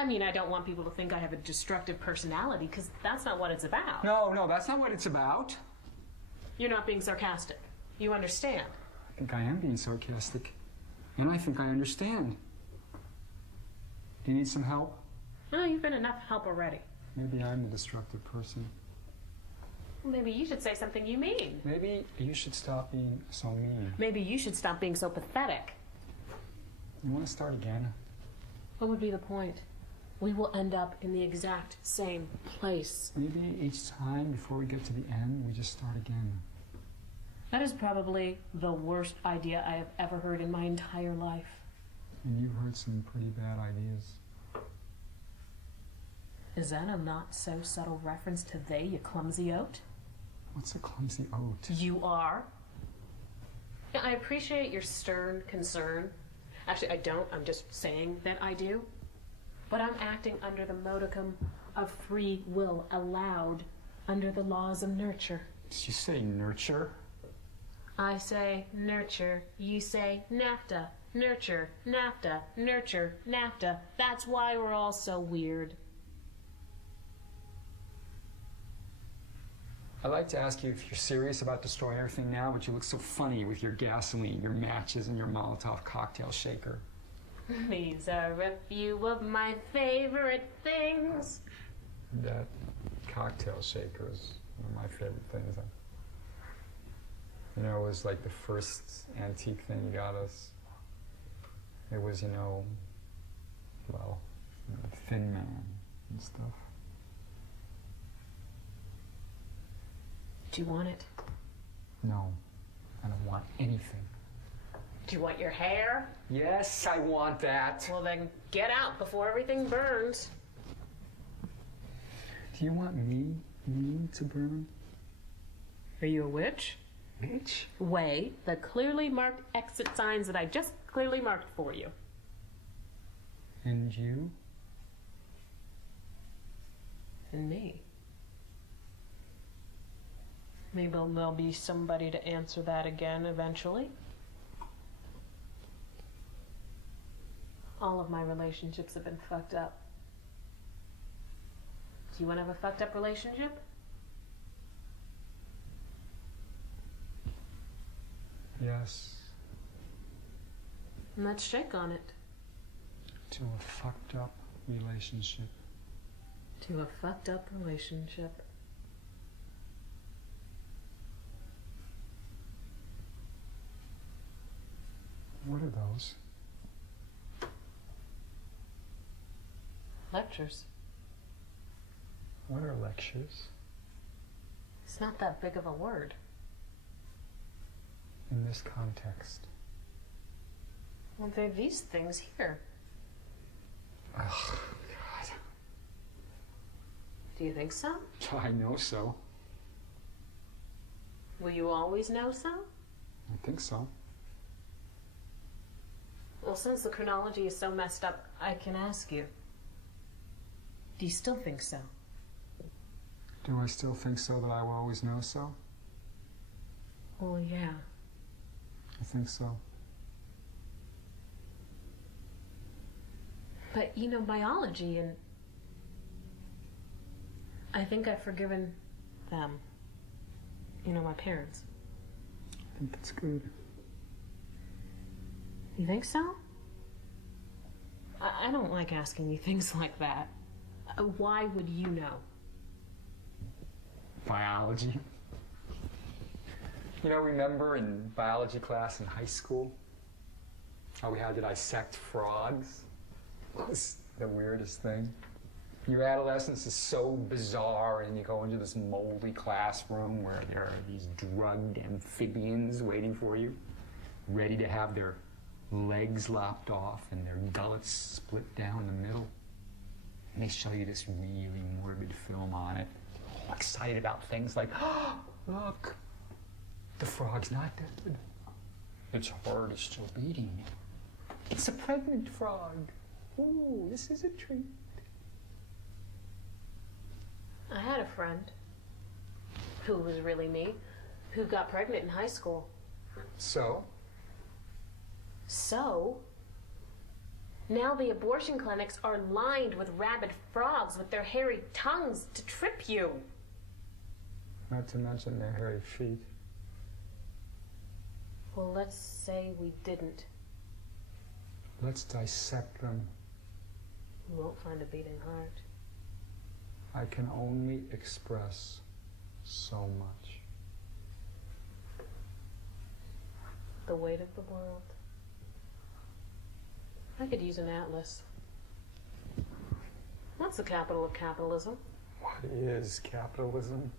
I mean, I don't want people to think I have a destructive personality, because that's not what it's about. No, that's not what it's about. You're not being sarcastic. You understand. I think I am being sarcastic. And I think I understand. Do you need some help? No, you've been enough help already. Maybe I'm the destructive person. Well, maybe you should say something you mean. Maybe you should stop being so mean. Maybe you should stop being so pathetic. You want to start again? What would be the point? We will end up in the exact same place. Maybe each time before we get to the end, we just start again. That is probably the worst idea I have ever heard in my entire life. And you've heard some pretty bad ideas. Is that a not so subtle reference to they, you clumsy oat? What's a clumsy oat? You are. Yeah, I appreciate your stern concern. Actually, I don't. I'm just saying that I do. But I'm acting under the modicum of free will allowed under the laws of nurture. Did you say nurture? I say nurture. You say NAFTA. Nurture, NAFTA, nurture, NAFTA. That's why we're all so weird. I'd like to ask you if you're serious about destroying everything now, but you look so funny with your gasoline, your matches, and your Molotov cocktail shaker. These are a few of my favorite things. That cocktail shaker is one of my favorite things. You know, it was like the first antique thing you got us. It was, Thin Man and stuff. Do you want it? No, I don't want anything. Do you want your hair? Yes, I want that. Well, then get out before everything burns. Do you want me to burn? Are you a witch? Witch? Weigh the clearly marked exit signs that I just clearly marked for you. And you? And me. Maybe there'll be somebody to answer that again eventually. All of my relationships have been fucked up. Do you want to have a fucked up relationship? Yes. And let's shake on it. To a fucked up relationship. To a fucked up relationship. What are those? Lectures. What are lectures? It's not that big of a word. In this context. Well, they're these things here. Oh, God. Do you think so? I know so. Will you always know so? I think so. Well, since the chronology is so messed up, I can ask you. Do you still think so? Do I still think so that I will always know so? Well, yeah. I think so. But, biology, and I think I've forgiven them. My parents. I think that's good. You think so? I don't like asking you things like that. Why would you know? Biology. Remember in biology class in high school how we had to dissect frogs? It was the weirdest thing. Your adolescence is so bizarre, and you go into this moldy classroom where there are these drugged amphibians waiting for you, ready to have their legs lopped off and their gullets split down the middle. And they show you this really morbid film on it. All excited about things like, oh, look, the frog's not dead. Its heart is still beating. It's a pregnant frog. Ooh, this is a treat. I had a friend who was really me, who got pregnant in high school. So? So? Now the abortion clinics are lined with rabid frogs with their hairy tongues to trip you. Not to mention their hairy feet. Well, let's say we didn't. Let's dissect them. You won't find a beating heart. I can only express so much. The weight of the world. I could use an atlas. What's the capital of capitalism? What is capitalism?